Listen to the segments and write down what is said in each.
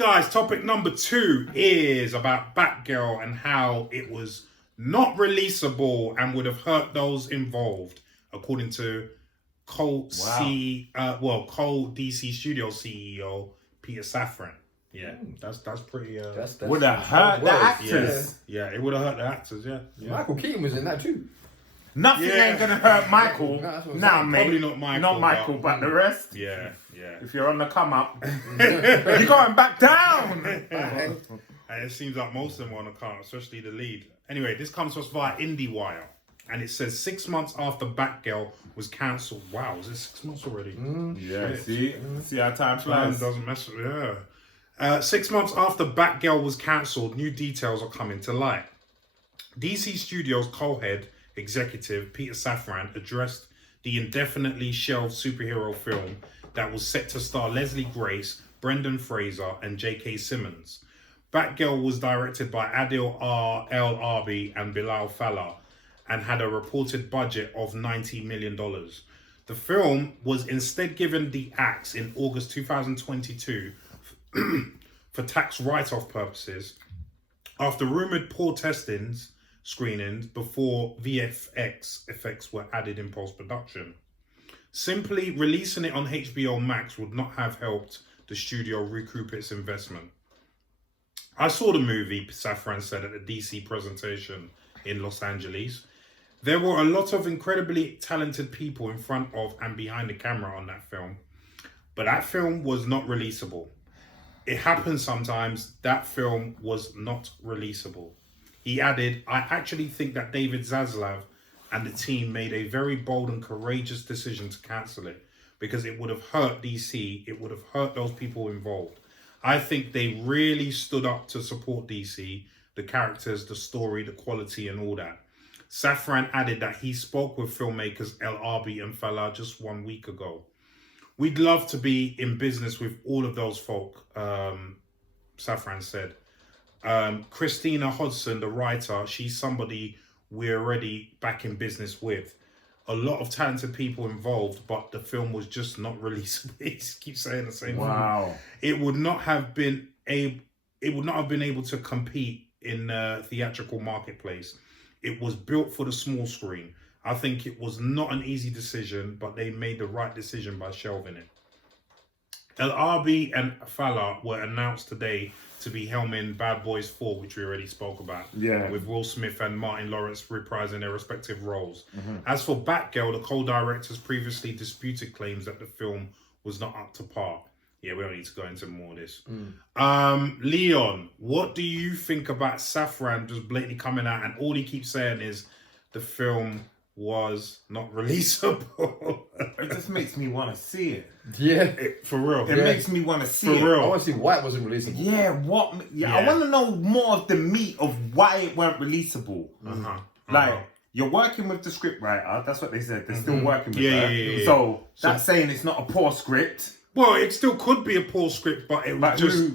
guys, topic number 2 is about Batgirl and how it was not releasable and would have hurt those involved, according to co-DC Studios CEO Peter Safran. Yeah, that's pretty. That's would have hurt the actors. Yeah, it would have hurt the actors. Yeah. Michael Keaton was in that too. Nothing ain't gonna hurt Michael. Nah, mate. Probably not Michael. Not Michael, but the rest. Yeah. If you're on the come up, you're going back down. And it seems like most of them are on the come up, especially the lead. Anyway, this comes to us via IndieWire, and it says 6 months after Batgirl was cancelled. Wow, is it 6 months already? Yeah, see how time Time flies. doesn't mess with 6 months after Batgirl was cancelled, new details are coming to light. DC Studios co-head executive Peter Safran addressed the indefinitely shelved superhero film that was set to star Leslie Grace, Brendan Fraser, and J.K. Simmons. Batgirl was directed by Adil El Arbi and Bilal Fallah and had a reported budget of $90 million. The film was instead given the axe in August 2022 for tax write-off purposes after rumoured poor screenings before VFX effects were added in post-production. Simply releasing it on HBO Max would not have helped the studio recoup its investment. I saw the movie, Safran said at the DC presentation in Los Angeles. There were a lot of incredibly talented people in front of and behind the camera on that film, but that film was not releasable. It happens sometimes. That film was not releasable. He added, I actually think that David Zaslav and the team made a very bold and courageous decision to cancel it because it would have hurt DC. It would have hurt those people involved. I think they really stood up to support DC, the characters, the story, the quality, and all that. Safran added that he spoke with filmmakers El Arbi and Fallah just 1 week ago. We'd love to be in business with all of those folk, Safran said. Christina Hodson, the writer, she's somebody we're already back in business with. A lot of talented people involved, but the film was just not releasable. He keeps saying the same thing. It would not have been able to compete in the theatrical marketplace. It was built for the small screen. I think it was not an easy decision, but they made the right decision by shelving it. El Arbi and Fallah were announced today to be helming Bad Boys 4, which we already spoke about. Yeah. With Will Smith and Martin Lawrence reprising their respective roles. As for Batgirl, the co-directors previously disputed claims that the film was not up to par. Yeah, we don't need to go into more of this. Leon, what do you think about Safran just blatantly coming out and all he keeps saying is the film was not releasable? It just makes me want to see it. Yeah. For real. It makes me want to see it. For real. I want to see why it wasn't releasable. Yeah, I want to know more of the meat of why it weren't releasable. Like, you're working with the script writer. That's what they said. They're still working with her. Yeah. So that's saying it's not a poor script. Well, it still could be a poor script, but it was just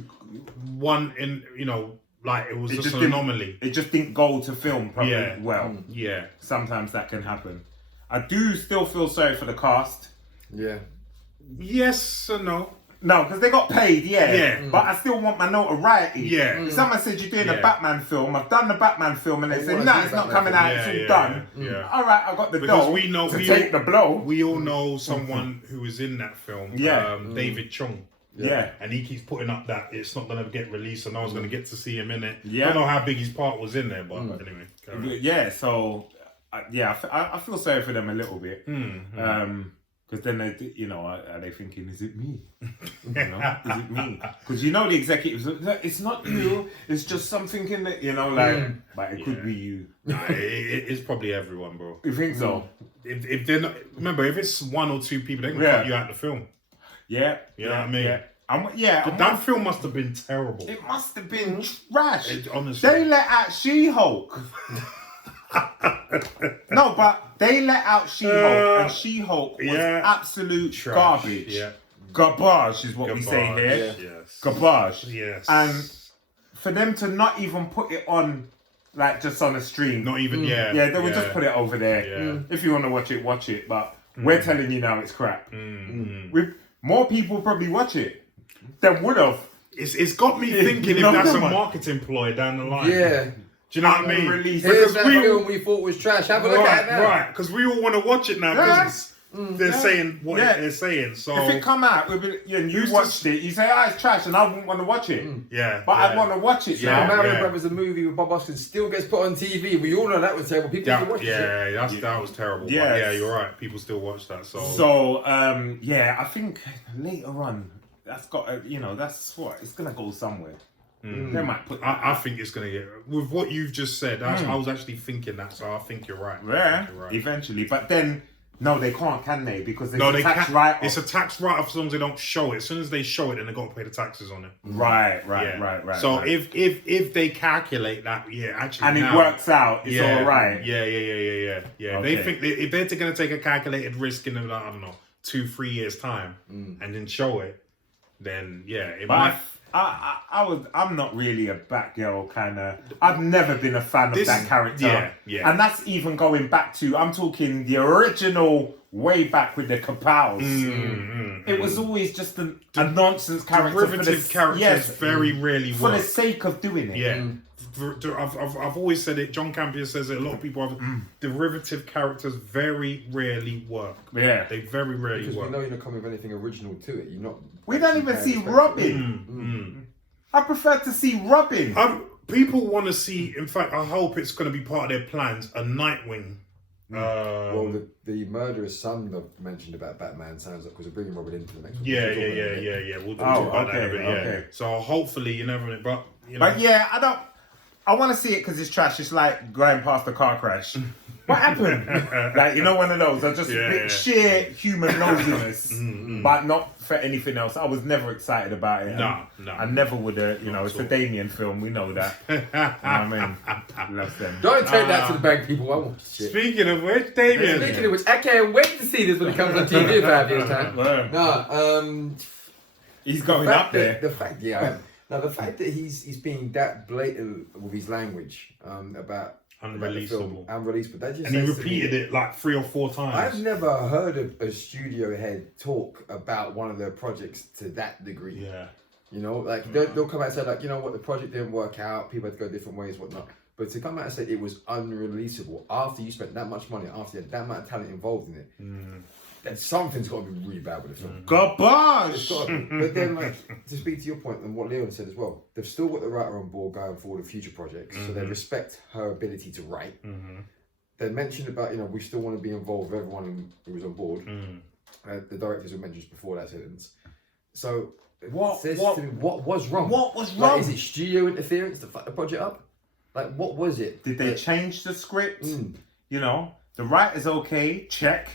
one in, like it was just an anomaly. It just didn't go to film probably well. Yeah. Sometimes that can happen. I do still feel sorry for the cast. Yeah. Yes and no. No, because they got paid, but I still want my notoriety. Yeah. If someone said you're doing a Batman film, I've done the Batman film, and they said, nah, it's not coming out, it's all done. Yeah. All right, I got the because dough we know to take the blow. We all know someone who was in that film, David Chung. Yeah. And he keeps putting up that it's not going to get released and no one's going to get to see him in it. Yeah. I don't know how big his part was in there, but anyway. Yeah, so, I feel sorry for them a little bit. Because then they, are they thinking, is it me? Is it me? Because the executives, it's not you, it's just something in the, but it could be you. Nah, it's probably everyone, bro. You think so? If they're not, remember, if it's one or two people, they can cut you out of the film. Yeah. You know what I mean? That film must have been terrible. It must have been trash. Honestly. They let out She-Hulk. No, but they let out She-Hulk, and She-Hulk was absolute trash. Garbage. Yeah. Garbage is what we say here. Yes. Garbage. Yes. And for them to not even put it on, like, just on a stream. Not even, Yeah, they would just put it over there. Yeah. If you want to watch it. But we're telling you now it's crap. More people probably watch it than would have it's got me thinking if that's a marketing ploy down the line. Yeah. Do you know what I mean? Release. Here's that film we thought was trash. Have a look at it now. Right, because we all want to watch it now because they're saying what they're saying. So if it come out and you watched it, you say, it's trash, and I wouldn't want to watch it. But I want to watch it now. Mario Brothers, the movie with Bob Hoskins, still gets put on TV. We all know that was terrible. People still watch it. That was terrible. Yes. But yeah, you're right. People still watch that. So I think later on, that's got that's what it's gonna go somewhere. They might put. I think it's gonna get with what you've just said. I was actually thinking that, so I think you're right. Yeah, eventually, but then. No, they can't, can they? Because it's a tax write-off. It's a tax write-off as long as they don't show it. As soon as they show it, then they got to pay the taxes on it. Right. So if they calculate that, actually, and it works out, it's all right. Yeah. Okay. They think if they're going to take a calculated risk in, I don't know, 2-3 years time, and then show it, then it might. I'm not really a Batgirl kind of. I've never been a fan of that character. Yeah. And that's even going back to. I'm talking the original way back with the Kapows. It was always just a nonsense character. Derivative characters very rarely work for the sake of doing it. Yeah. I've always said it. John Campion says it. A lot of people have derivative characters very rarely work. Yeah, they very rarely because work. We know you're not coming with anything original to it. You're not. We don't even see Robin. I prefer to see Robin. People want to see. In fact, I hope it's going to be part of their plans. A Nightwing. Well, the murderous son that mentioned about Batman sounds like because we're bringing Robin into the next one. Yeah. We'll talk about that in a bit. Okay. So hopefully you never. But I don't. I want to see it because it's trash. It's like going past a car crash. What happened? One of those. I just sheer human nosiness, but not for anything else. I was never excited about it. No. I never would have. It's a Damien film. We know that. You know what I mean? Love them. Don't take that to the bank, people. I want shit. Speaking of which, Damien. Speaking of which, I can't wait to see this when it comes on TV for 5 years time. He's going up there. The fact, Now the fact that he's being that blatant with his language about unreleasable, but that just and he repeated it like 3 or 4 times. I've never heard a studio head talk about one of their projects to that degree. Yeah, they'll come out and say like, the project didn't work out, people had to go different ways, whatnot. But to come out and say it was unreleasable after you spent that much money, after you had that amount of talent involved in it. Then something's got to be really bad with the film. Garbage! But then, to speak to your point and what Leon said as well, they've still got the writer on board going forward with future projects, so they respect her ability to write. They mentioned about, we still want to be involved with everyone who was on board. The directors were mentioned before that sentence. So, what was wrong? What was wrong? Is it studio interference to fuck the project up? What was it? Did they change the script? The writer's okay, check.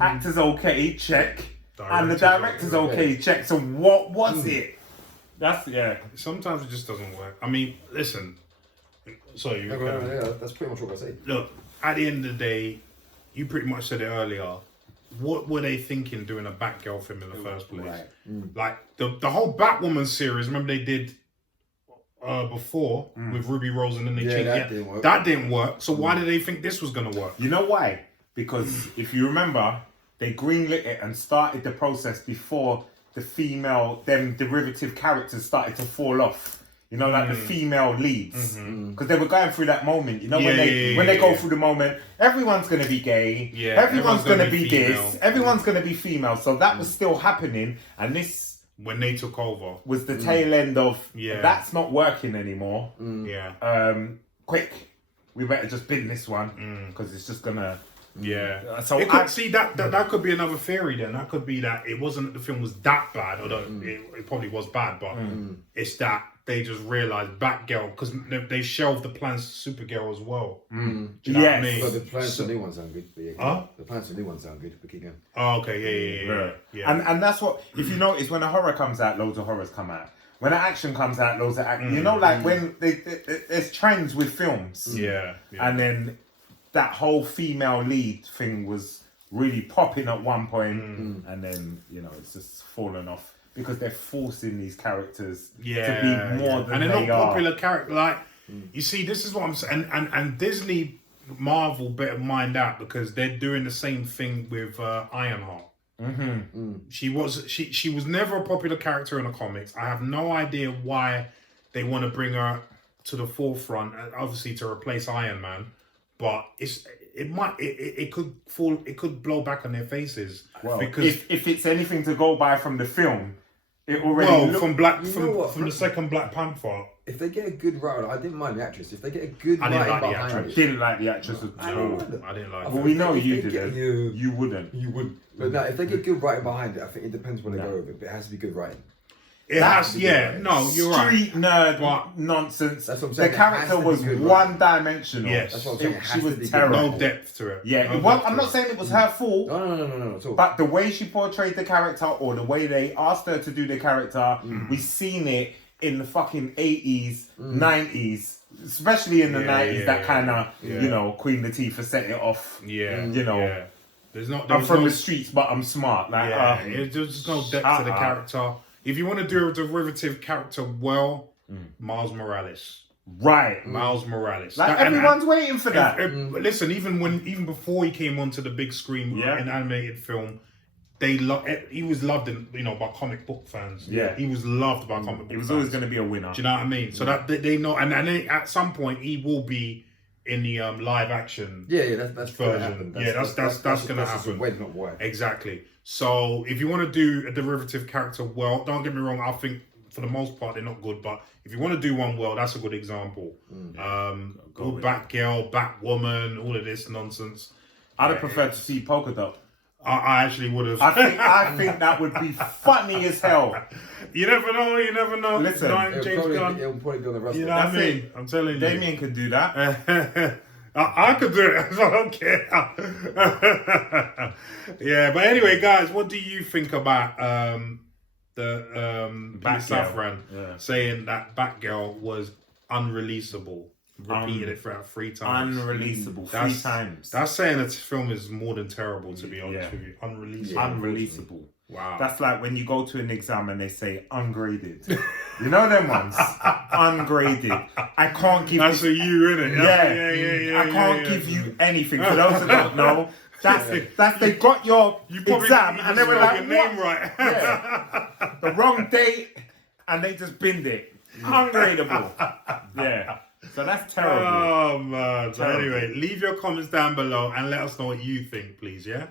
Actors okay, check. And the director's okay, check. So what was it? That's Sometimes it just doesn't work. I mean, listen. Sorry, that's pretty much what I say. Look, at the end of the day, you pretty much said it earlier. What were they thinking doing a Batgirl film in the first place? Right. Like the whole Batwoman series. Remember they did before with Ruby Rose, and then they changed it. That didn't work. So why did they think this was going to work? You know why? Because if you remember, they greenlit it and started the process before the derivative characters started to fall off. The female leads. Because they were going through that moment. When they go through the moment, everyone's going to be gay. Yeah, everyone's going to be this. Everyone's going to be female. So that was still happening. And this... when they took over. Was the tail end of, that's not working anymore. Quick. We better just bin this one. Because it's just going to... Yeah, so that could be another theory. Then that could be that it wasn't the film was that bad, although it probably was bad, but it's that they just realized Batgirl because they shelved the plans for Supergirl as well. Do you know what I mean? But the plans for new ones sound good. The plans for new ones sound good. But keep going. Oh, okay, yeah. And that's what if you notice when a horror comes out, loads of horrors come out. When an action comes out, loads of action. When there's trends with films. Yeah. And then. That whole female lead thing was really popping at one point, and then it's just fallen off because they're forcing these characters to be more than and they're they not are. Popular character. You see, this is what I'm saying, and Disney, Marvel better mind out because they're doing the same thing with Ironheart. She was never a popular character in the comics. I have no idea why they want to bring her to the forefront, obviously to replace Iron Man, but it could blow back on their faces. Well, because if it's anything to go by from the film, it already from the second Black Panther. If they get a good writer, I didn't mind the actress. If they get a good I didn't writing like the behind actress. it, didn't like the actress at all. I didn't like. Well, we know if you they get- didn't. You wouldn't. You would. But no, if they get good writing behind it, I think it depends where they go with it. But it has to be good writing. It has, yeah. No, you're right. Street nerd nonsense. That's what I'm The saying. It has character to be was good one-dimensional. Yes. That's what I'm saying. It has She to was be good. terrible. No depth to it. Yeah, No well, depth I'm to not it. saying it was her fault, No, at all. but the way she portrayed the character or the way they asked her to do the character, we seen it in the fucking 80s, 90s, especially in the 90s, that kind of, you know, Queen Latifah set it off. Yeah, you know. yeah. I'm from the streets, but I'm smart. Like, there's just no depth to the character. If you want to do a derivative character well, Miles Morales. Right. Miles Morales. Like, everyone's waiting for that. Listen, even before he came onto the big screen in animated film, he was loved by comic book fans. Yeah. He was loved by comic book fans. It was always going to be a winner. Do you know what I mean? So that they know, and at some point he will be in the live action. That's version. That's going to happen. When, not why. Exactly. So if you want to do a derivative character well, don't get me wrong, I think for the most part they're not good, but if you want to do one well, that's a good example. Batgirl, Batwoman, all of this nonsense. I'd have preferred to see Polka Dot. I actually would have. I think that would be funny as hell. You never know. Listen, it'll probably be on the rest. You know what I mean? I'm telling you. Damien could do that. I could do it, so I don't care. Yeah, but anyway, guys, what do you think about Safran saying that Batgirl was unreleasable? Repeated it for 3 times. Unreleasable. 3 times. That's saying that film is more than terrible, to be honest with you. Unreleasable. Unreleasable. Wow. That's like when you go to an exam and they say ungraded. You know them ones? Ungraded. I can't give That's you... a you, innit? Yeah. I can't give you anything. For those who don't know, that's they got your exam and they were like, your name right. Yeah. The wrong date and they just binned it. Ungradable. Yeah. So that's terrible. Oh, man. So anyway, leave your comments down below and let us know what you think, please, yeah?